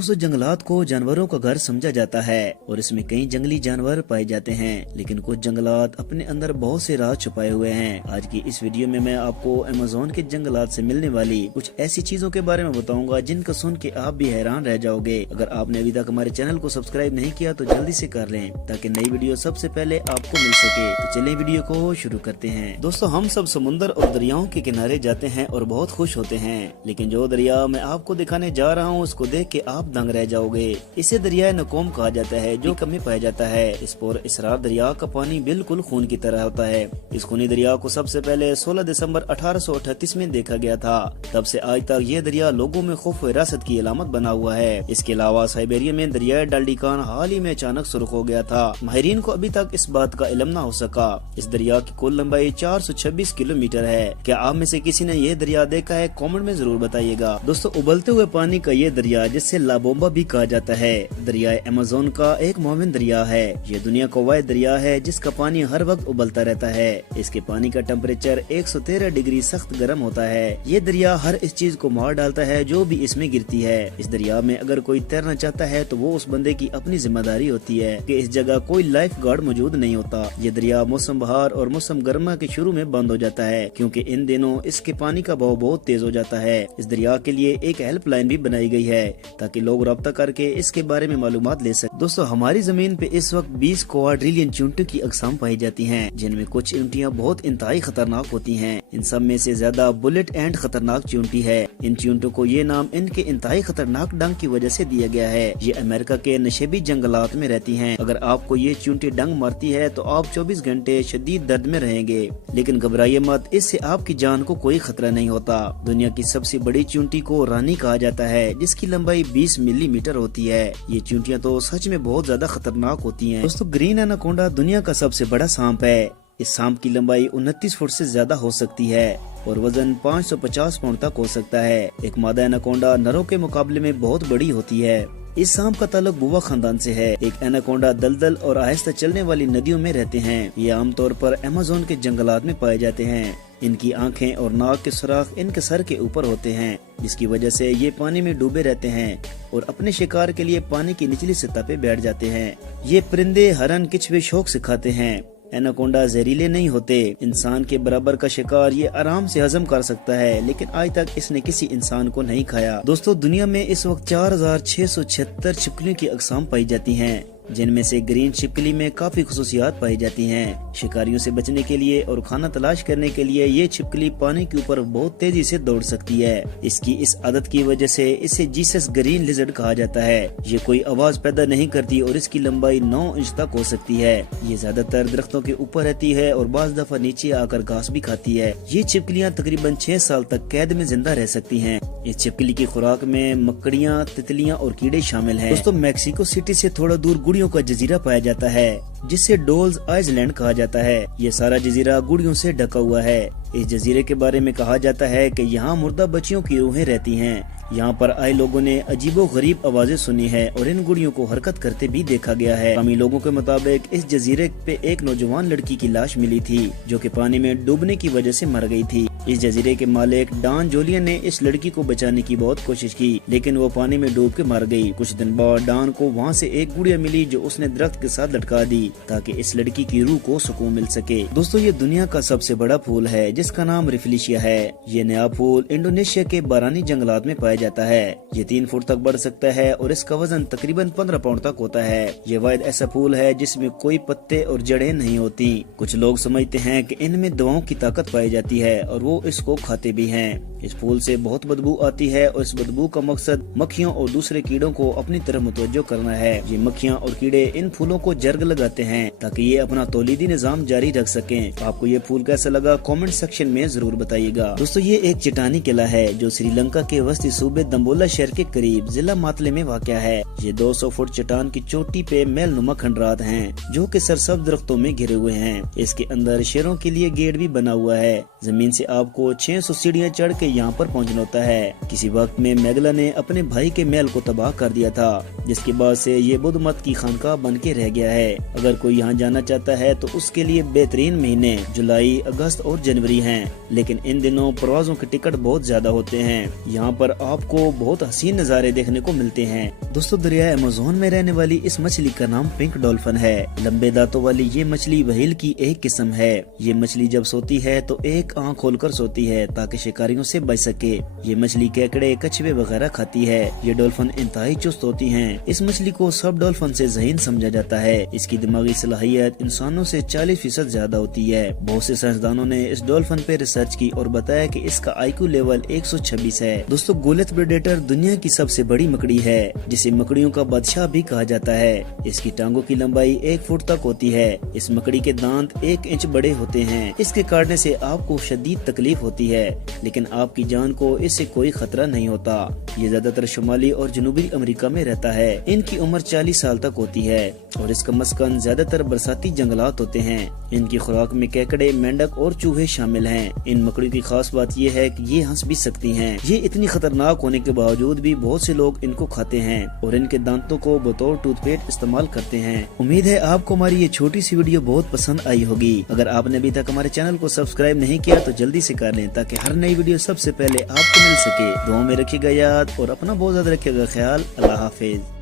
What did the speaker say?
दोस्तों जंगलात को जानवरों का घर समझा जाता है और इसमें कई जंगली जानवर पाए जाते हैं, लेकिन कुछ जंगलात अपने अंदर बहुत से राज छुपाए हुए हैं। आज की इस वीडियो में मैं आपको अमेज़न के जंगलात से मिलने वाली कुछ ऐसी चीजों के बारे में बताऊंगा जिनका सुन के आप भी हैरान रह जाओगे। अगर आपने अभी तक हमारे चैनल को सब्सक्राइब नहीं किया तो जल्दी से कर लें ताकि नई वीडियो सबसे पहले आपको मिल सके। तो चलिए वीडियो को शुरू करते हैं। दोस्तों हम सब समुद्र और दरियाओं के किनारे जाते हैं और बहुत खुश होते हैं, लेकिन जो दरिया मैं आपको दिखाने जा रहा हूँ उसको देख के आप दंग रह जाओगे। इसे दरियाए नकोम कहा जाता है जो कम में पाया जाता है। इस पर इसरार दरिया का पानी बिल्कुल खून की तरह होता है। इस खूनी दरिया को सबसे पहले 16 दिसंबर 1838 में देखा गया था। तब से आज तक ये दरिया लोगों में खौफ विरासत की अलामत बना हुआ है। इसके अलावा साइबेरिया में दरियाए डाल्डिकान हाल ही में अचानक सुर्ख हो गया था। माहिरीन को अभी तक इस बात का इल्म न हो सका। इस दरिया की कुल लंबाई 426 किलोमीटर है। क्या आप में से किसी ने ये दरिया देखा है? कमेंट में जरूर बताइएगा। दोस्तों उबलते हुए पानी का ये दरिया जिससे लाबोम्बा भी कहा जाता है, दरिया अमेज़न का एक मोमिन दरिया है। ये दुनिया का वाहिद दरिया है जिसका पानी हर वक्त उबलता रहता है। इसके पानी का टेम्परेचर 113 डिग्री सख्त गर्म होता है। ये दरिया हर इस चीज को मार डालता है जो भी इसमें गिरती है। इस दरिया में अगर कोई तैरना चाहता है तो वो उस बंदे की अपनी जिम्मेदारी होती है कि इस जगह कोई लाइफ गार्ड मौजूद नहीं होता। ये दरिया मौसम बहार और मौसम गर्मा के शुरू में बंद हो जाता है क्योंकि इन दिनों इसके पानी का बहाव बहुत तेज हो जाता है। इस दरिया के लिए एक हेल्पलाइन भी बनाई गई है ताकि लोग राब्ता करके इसके बारे में मालूमात ले सके। दोस्तों हमारी जमीन पे इस वक्त 20 क्वाड्रिलियन चींटियों की अक़साम पाई जाती हैं, जिनमें कुछ चींटियां बहुत इंतहाई खतरनाक होती हैं। इन सब में से ज्यादा बुलेट एंड खतरनाक चींटी है। इन चींटियों को ये नाम इनके इंतहाई खतरनाक डंक की वजह से दिया गया है। ये अमेरिका के नशेबी जंगलात में रहती हैं। अगर आपको ये चींटी डंक मारती है तो आप 24 घंटे शदीद दर्द में रहेंगे, लेकिन घबराइए मत, इससे आपकी जान को कोई खतरा नहीं होता। दुनिया की सबसे बड़ी चींटी को रानी कहा जाता है जिसकी लंबाई 20 मिलीमीटर होती है। ये चींटियां तो सच में बहुत ज्यादा खतरनाक होती हैं। दोस्तों ग्रीन एनाकोंडा दुनिया का सबसे बड़ा सांप है। इस सांप की लंबाई 29 फुट से ज्यादा हो सकती है और वजन 550 पाउंड तक हो सकता है। एक मादा एनाकोंडा नरों के मुकाबले में बहुत बड़ी होती है। इस सांप का ताल्लुक बुआ खानदान से है। एक एनाकोंडा दलदल और आहिस्ता चलने वाली नदियों में रहते हैं। ये आमतौर पर अमेज़न के जंगलात में पाए जाते हैं। इनकी आंखें और नाक के सुराख इनके सर के ऊपर होते हैं, जिसकी वजह से ये पानी में डूबे रहते हैं और अपने शिकार के लिए पानी की निचली सतह पे बैठ जाते हैं। ये परिंदे हरन किचवे शौक से खाते हैं। एनाकोंडा जहरीले नहीं होते। इंसान के बराबर का शिकार ये आराम से हजम कर सकता है, लेकिन आज तक इसने किसी इंसान को नहीं खाया। दोस्तों दुनिया में इस वक्त 4676 छिपकलियों की अक़साम पाई जाती हैं, जिनमें से ग्रीन छिपकली में काफी खुसूसियात पाई जाती हैं। शिकारियों से बचने के लिए और खाना तलाश करने के लिए ये छिपकली पानी के ऊपर बहुत तेजी से दौड़ सकती है। इसकी इस आदत की वजह से इसे जीसस ग्रीन लिजर्ड कहा जाता है। ये कोई आवाज पैदा नहीं करती और इसकी लंबाई 9 इंच तक हो सकती है। ये ज्यादातर दरख्तों के ऊपर रहती है और बाज़ दफा नीचे आकर घास भी खाती है। ये छिपकलियाँ तकरीबन 6 साल तक कैद में जिंदा रह सकती हैं। इस छिपकली की खुराक में मकड़ियाँ, तितलियाँ और कीड़े शामिल हैं। दोस्तों मैक्सिको सिटी से थोड़ा दूर गुड़ियों का जजीरा पाया जाता है जिसे डोल्स आइलैंड कहा जाता है। ये सारा जजीरा गुड़ियों से ढका हुआ है। इस जजीरे के बारे में कहा जाता है कि यहाँ मुर्दा बच्चियों की रूहें रहती हैं। यहाँ पर आए लोगों ने अजीबो गरीब आवाजें सुनी है और इन गुड़ियों को हरकत करते भी देखा गया है। मकामी लोगों के मुताबिक इस जजीरे पे एक नौजवान लड़की की लाश मिली थी जो कि पानी में डूबने की वजह से मर गई थी। इस जजीरे के मालिक डॉन जोलियन ने इस लड़की को बचाने की बहुत कोशिश की, लेकिन वो पानी में डूब के मर गई। कुछ दिन बाद डॉन को वहाँ से एक गुड़िया मिली जो उसने दरख्त के साथ लटका दी ताकि इस लड़की की रूह को सुकून मिल सके। दोस्तों ये दुनिया का सबसे बड़ा फूल है जिसका नाम रिफ्लेशिया है। ये नया फूल इंडोनेशिया के बारानी जंगलात में पाया जाता है। ये 3 फुट तक बढ़ सकता है और इसका वजन तकरीबन 15 पाउंड तक होता है। ये वाहिद ऐसा फूल है जिसमें कोई पत्ते और जड़ें नहीं होती। कुछ लोग समझते हैं कि इनमें दवाओं की ताकत पाई जाती है और वो इसको खाते भी हैं। इस फूल से बहुत बदबू आती है और इस बदबू का मकसद मक्खियों और दूसरे कीड़ों को अपनी तरफ मुतवज्जो करना है। ये मक्खियाँ और कीड़े इन फूलों को जर्ग लगाते हैं ताकि ये अपना तौलीदी निजाम जारी रख सकें। आपको ये फूल कैसा लगा कमेंट सेक्शन में जरूर बताइएगा। दोस्तों ये एक चट्टानी किला है जो श्रीलंका के वस्ती सूबे दम्बोला शहर के करीब जिला मातले में वाक़या है। ये 200 फुट चट्टान की चोटी पे मेलनुमा खंडरात हैं जो कि सरसब्ज दरख्तों में घिरे हुए हैं। इसके अंदर शेरों के लिए गेट भी बना हुआ है। जमीन से آپ کو 600 सीढ़ियां चढ़ के यहाँ पर पहुँचना होता है। किसी वक्त में मेगला ने अपने भाई के महल को तबाह कर दिया था, जिसके बाद से ये बुद्ध मत की खानका बन के रह गया है। अगर कोई यहाँ जाना चाहता है तो उसके लिए बेहतरीन महीने जुलाई, अगस्त और जनवरी हैं, लेकिन इन दिनों प्रवासों के टिकट बहुत ज्यादा होते हैं। यहाँ पर आपको बहुत हसीन नज़ारे देखने को मिलते हैं। दोस्तों, दरिया अमेज़न में रहने वाली इस मछली का नाम पिंक डॉल्फिन है। लंबे दांतों वाली ये मछली व्हेल की एक किस्म है। ये मछली जब सोती है तो एक आंख खोलकर सोती है ताकि शिकारियों से बच सके। ये मछली केकड़े, कछुए वगैरह खाती है। ये डॉल्फिन इंतहाई चुस्त होती हैं। इस मछली को सब डॉल्फिन से ज़हीन समझा जाता है। इसकी दिमागी सलाहियत इंसानों से 40% ज्यादा होती है। बहुत से साइंसदानों ने इस डॉल्फिन पे रिसर्च की और बताया कि इसका IQ लेवल 126 है। दोस्तों, गोलियत प्रेडेटर दुनिया की सबसे बड़ी मकड़ी है, जिसे मकड़ियों का बादशाह भी कहा जाता है। इसकी टांगों की लंबाई 1 फुट तक होती है। इस मकड़ी के दांत 1 इंच बड़े होते हैं। इसके काटने से आपको शदीद तकलीफ होती है, लेकिन आपकी जान को इससे कोई खतरा नहीं होता। ये ज्यादातर शुमाली और जनूबी अमेरिका में रहता है। इनकी उम्र 40 साल तक होती है और इसका मस्कन ज्यादातर बरसाती जंगलात होते हैं। इनकी खुराक में केकड़े, मेंढक और चूहे शामिल हैं। इन मकड़ियों की खास बात यह है कि ये हंस भी सकती हैं। ये इतनी खतरनाक होने के बावजूद भी बहुत से लोग इनको खाते हैं और इनके दांतों को बतौर टूथपेस्ट इस्तेमाल करते हैं। उम्मीद है आपको हमारी ये छोटी सी वीडियो बहुत पसंद आई होगी। अगर आपने अभी तक हमारे चैनल को सब्सक्राइब नहीं किया तो जल्दी से कर लें, ताकि हर नई वीडियो सबसे पहले आपको मिल सके। दुआ में रखिएगा याद और अपना बहुत ज्यादा रखिएगा ख्याल। अल्लाह हाफिज।